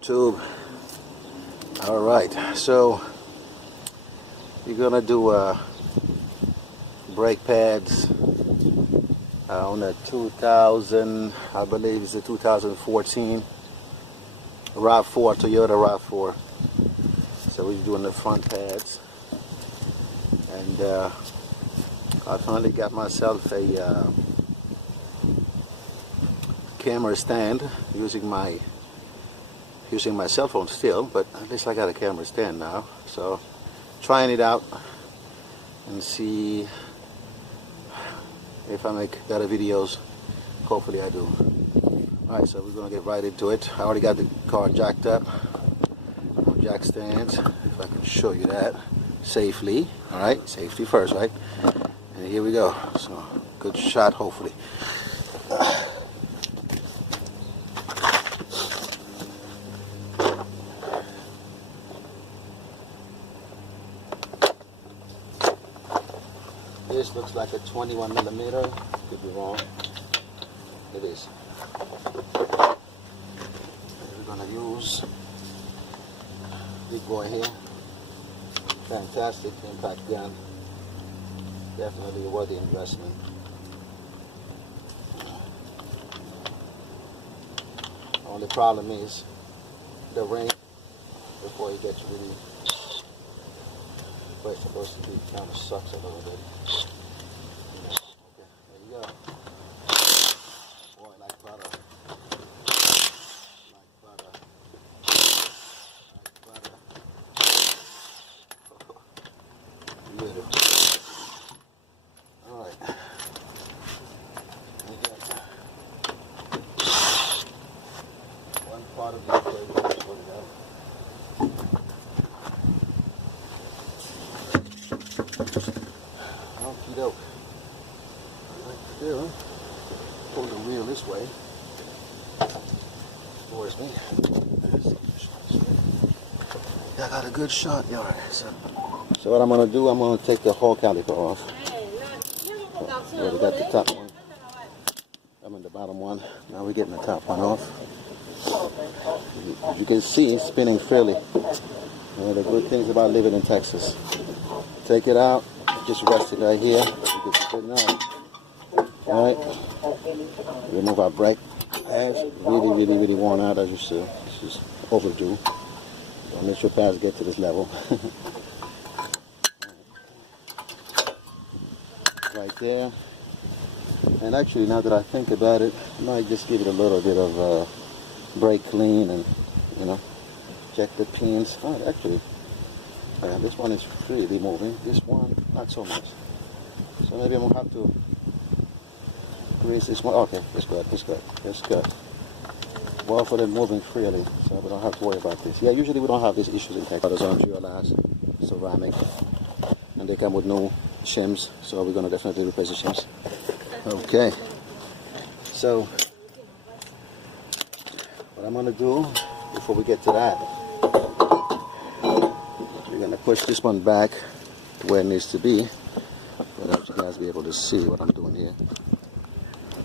YouTube. All right, so we're gonna do brake pads on a 2000, I believe it's a 2014 RAV4, Toyota RAV4. So we're doing the front pads, and I finally got myself a camera stand using my cell phone still, but at least I got a camera stand now. So trying it out and see if I make better videos. Hopefully I do. Alright, so we're gonna get right into it. I already got the car jacked up. Jack stands, if I can show you that safely. Alright, safety first, right? And here we go. So good shot, hopefully. This looks like a 21 millimeter. Could be wrong. It is. We're gonna use big boy here. Fantastic impact gun. Definitely a worthy investment. Only problem is the rain before it gets really. But it's supposed to be kind of sucks a little bit. Okay, there you go. Boy, like butter. Like butter. Like butter. Beautiful. Alright. We got one part of the equation sorted out. Okie doke. Right there. Pull the wheel this way. Towards me. I got a good shot. Yeah, alright. So what I'm gonna do, I'm gonna take the whole caliper off. Already got the top one. I'm in the bottom one. Now we're getting the top one off. As you can see, it's spinning freely. One of the good things about living in Texas. Take it out, just rest it right here. You get it out. Alright. Remove our brake pads. Really worn out, as you see. This is overdue. Don't let your pads get to this level. Right there. And actually, now that I think about it, I might just give it a little bit of brake clean and, you know, check the pins. Oh, actually, yeah, this one is freely moving. This one, not so much. So maybe I'm going to have to grease this one. Okay, it's good. Both of them moving freely, so we don't have to worry about this. Yeah, usually we don't have these issues in Texas. On Geolast, ceramic, and they come with no shims, so we're going to definitely replace the shims. Okay, so what I'm going to do before we get to that, we're going to push this one back to where it needs to be. But I hope you guys be able to see what I'm doing here.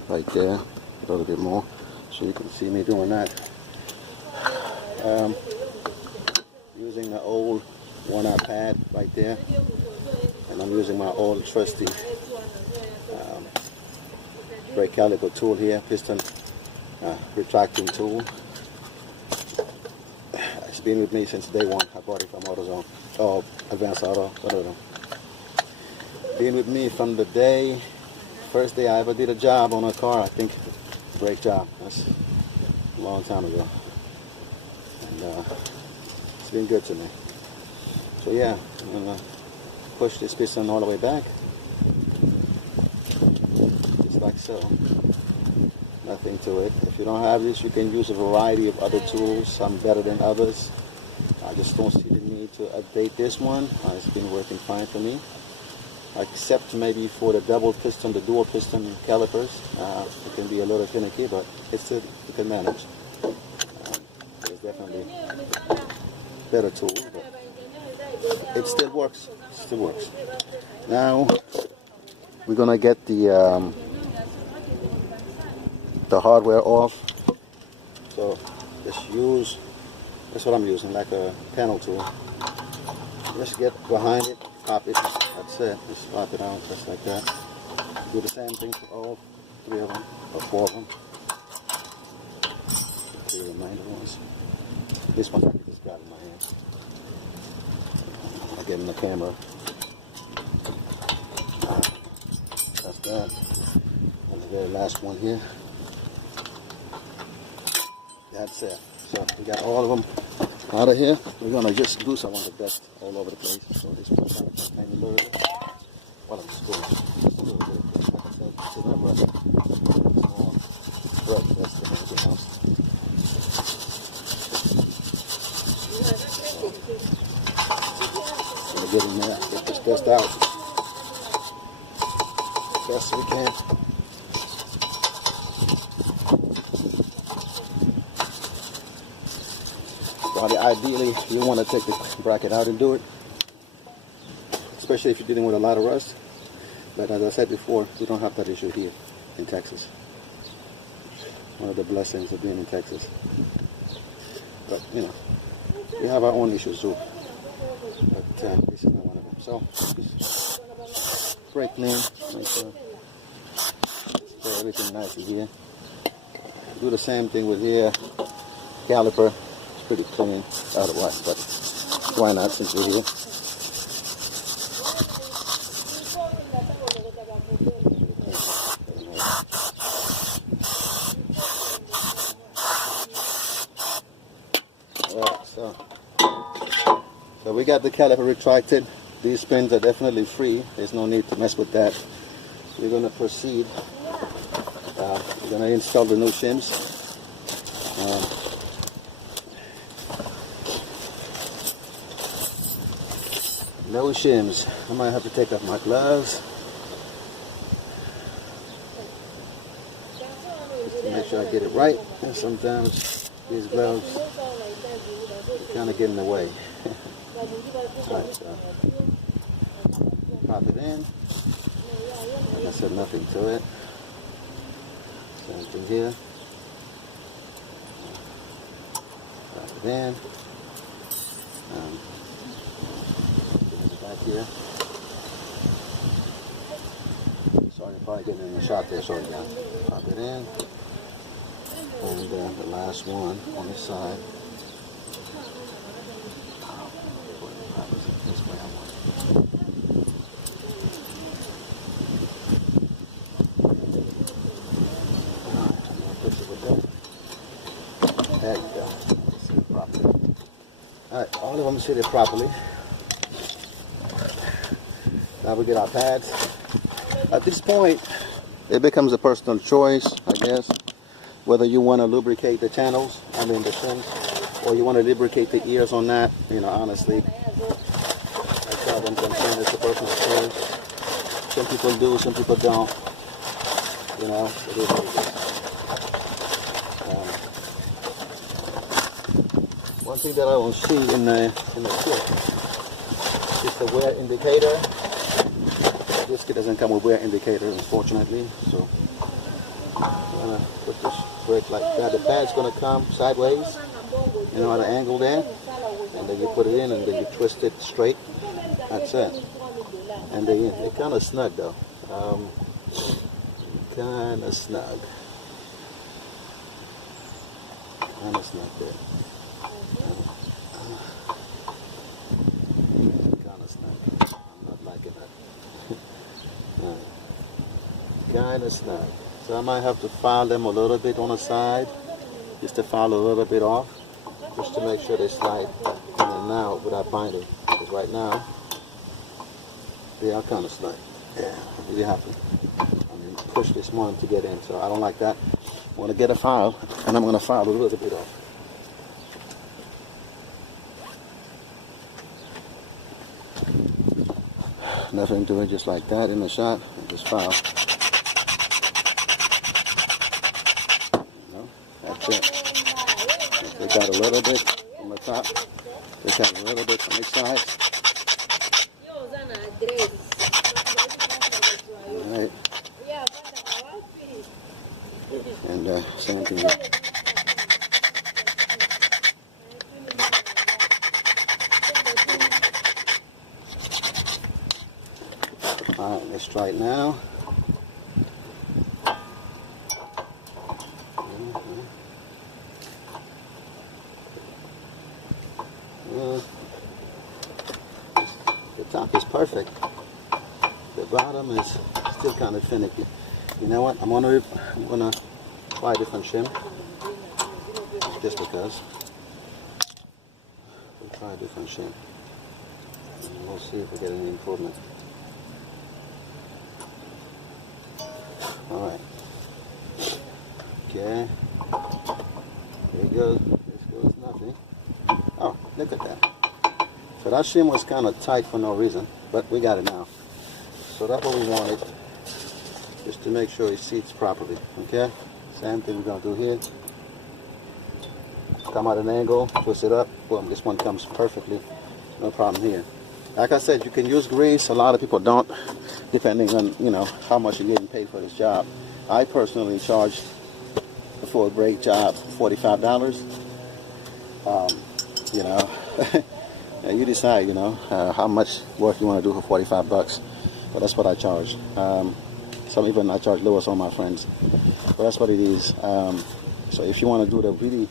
Right there, a little bit more, so you can see me doing that. Using the old one-out pad right there, and I'm using my old trusty brake caliper tool here, piston retracting tool. It's been with me since day one. I bought it from AutoZone, or Advanced Auto, one of them. Been with me from the first day I ever did a job on a car. I think brake job. That's a long time ago, and it's been good to me. So yeah, I'm gonna push this piston all the way back, just like so. Nothing to it. If you don't have this, you can use a variety of other tools. Some better than others. I just don't see the need to update this one. It's been working fine for me, except maybe for the double piston, the dual piston calipers. It can be a little finicky, but it's still, you can manage. It's definitely a better tool, but it still works. Now we're gonna get the hardware off. So just use That's what I'm using, like a panel tool. Just get behind it, pop it, that's it. Just pop it out just like that. Do the same thing for all 3 of them, or 4 of them. 3 remainder ones. This one I can just grab in my hand. I'll get in the camera. That's that. And the very last one here. That's it. So we got all of them out of here. We're gonna just do some of the dust all over the place. So this one kind of a little bit. Well, I'm just going just a little bit. Like I said, it's not brush. It's more brush dust than anything else. Gonna get in there, get this dust out as best as we can. Ideally, you want to take the bracket out and do it, especially if you're dealing with a lot of rust. But as I said before, we don't have that issue here in Texas. One of the blessings of being in Texas. But, you know, we have our own issues too. But this is not one of them. So, brake clean, make sure everything nice in here. Do the same thing with here, caliper. Pretty clean otherwise, but why not since we're here? Alright, so we got the caliper retracted. These pins are definitely free. There's no need to mess with that. We're going to proceed. We're going to install the new shims. No shims. I might have to take off my gloves. Just to make sure I get it right. And sometimes these gloves kind of get in the way. Alright, so pop it in. Like I said, nothing to it. Same thing here. Pop it in. Here. Sorry, probably getting in the shot there. Sorry, guys. Pop it in, and then the last one on the side. This way I want it. Alright, I'm gonna push it with that. There you go. Sit it properly. Alright, all of them seated properly. Now we get our pads. At this point, it becomes a personal choice, I guess, whether you want to lubricate the channels, I mean the shims, or you want to lubricate the ears on that. You know, honestly, as far as I'm concerned, it's a personal choice. Some people do, some people don't. You know, it is what it is. One thing that I don't see in the kit is the wear indicator. This kit doesn't come with wear indicator, unfortunately, so I'm gonna put this brake like that. The pad's gonna come sideways, you know, at an angle there, and then you put it in and then you twist it straight. That's it. And they're kind of snug though, kind of snug there. Kind of snug. I'm not liking that. Kind of snug. So I might have to file them a little bit on the side, just to file a little bit off, just to make sure they slide in and out without binding. Because right now, they are kind of snug. Yeah, I'm really happy. I mean, push this one to get in, so I don't like that. I want to get a file, and I'm going to file a little bit off. Nothing to it, just like that in the shot, and just file. That's it. They got a little bit on the top. They got a little bit on each side. Alright. And same thing here. try it now. The top is perfect. The bottom is still kind of finicky. You know what? I'm gonna try a different shim. Just because. We'll try a different shim. And we'll see if we get any improvement. Alright. Okay. There goes. This goes nothing. Oh, look at that. So that shim was kind of tight for no reason, but we got it now. So that's what we wanted, just to make sure it seats properly. Okay? Same thing we're going to do here. Come at an angle, twist it up. Boom, this one comes perfectly. No problem here. Like I said, you can use grease. A lot of people don't, depending on, you know, how much you're getting paid for this job. I personally charge for a brake job $45. You know, you decide, you know, how much work you want to do for 45 bucks. But that's what I charge. Some even I charge lower, some of my friends. But that's what it is. So if you want to do the really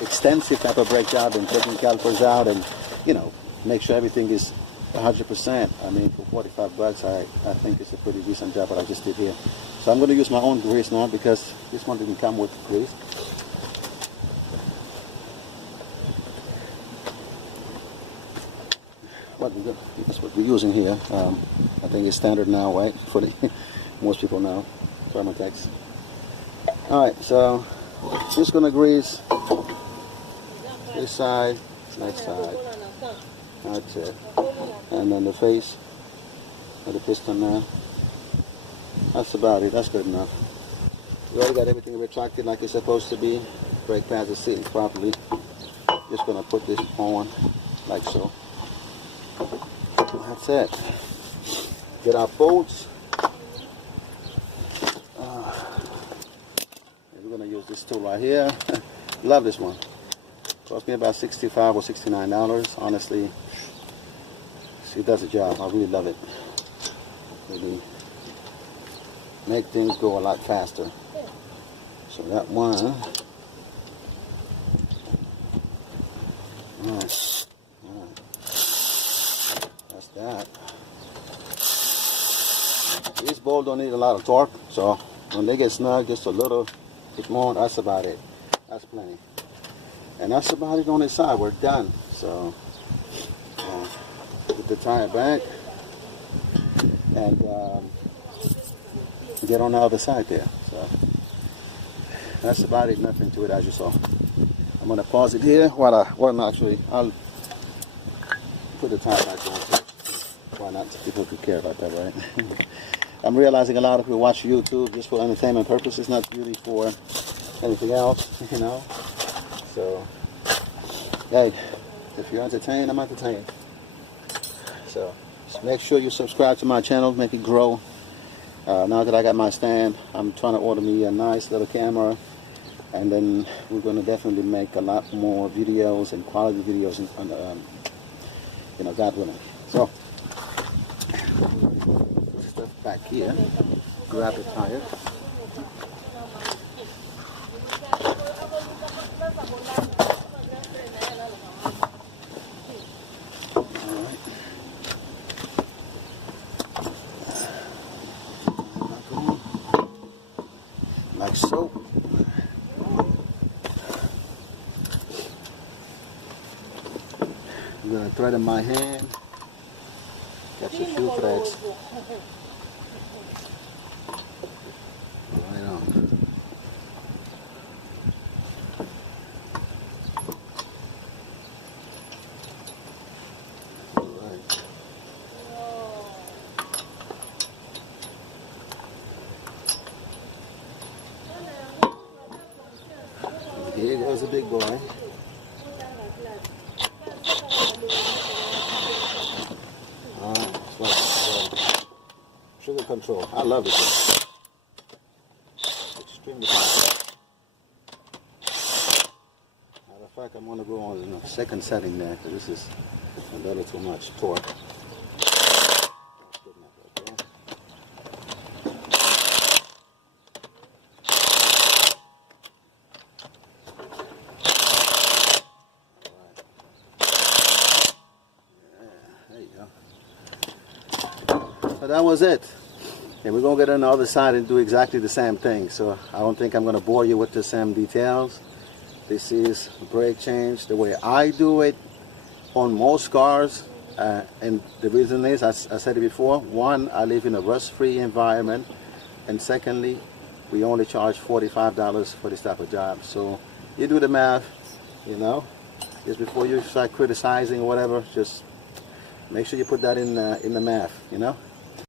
extensive type of brake job and taking calipers out and, you know, make sure everything is 100%, I mean, for 45 bucks, I think it's a pretty decent job what I just did here. So I'm going to use my own grease now because this one didn't come with grease. That's what we're using here. I think it's standard now, right? For most people know. Thermotex. Alright, so just gonna grease this side, next side. That's it. And then the face of the piston now. That's about it. That's good enough. We already got everything retracted like it's supposed to be. Brake pads are sitting properly. Just gonna put this on like so. That's it. Get our bolts. We're going to use this tool right here. Love this one. Cost me about $65 or $69. Honestly, it does the job. I really love it. Really make things go a lot faster. So that one. Alright. That. These bolts don't need a lot of torque, so when they get snug, just a little bit more, that's about it. That's plenty. And that's about it on this side. We're done. So put the tire back and get on the other side there. So that's about it. Nothing to it, as you saw. I'm gonna pause it here while I'll put the tire back on. Why not? People could care about that, right? I'm realizing a lot of people watch YouTube just for entertainment purposes, not really for anything else, you know. So, hey, if you're entertained, I'm entertained. So, just make sure you subscribe to my channel, make it grow. Now that I got my stand, I'm trying to order me a nice little camera, and then we're going to definitely make a lot more videos and quality videos, you know, God willing. So. Stuff back here. Grab the tire. Alright. Like so. I'm going to thread in my hand. Catch a few threads. Right on. Alright. Here goes a big boy. Sugar control. I love it. Extremely fast. Matter of fact, I'm going to go on the second setting there because this is a little too much torque. That's good enough, okay? So that was it. And we're going to get on the other side and do exactly the same thing. So I don't think I'm going to bore you with the same details. This is brake change the way I do it on most cars. And the reason is, I said it before, one, I live in a rust-free environment. And secondly, we only charge $45 for this type of job. So you do the math, you know. Just before you start criticizing or whatever, just make sure you put that in the math, you know.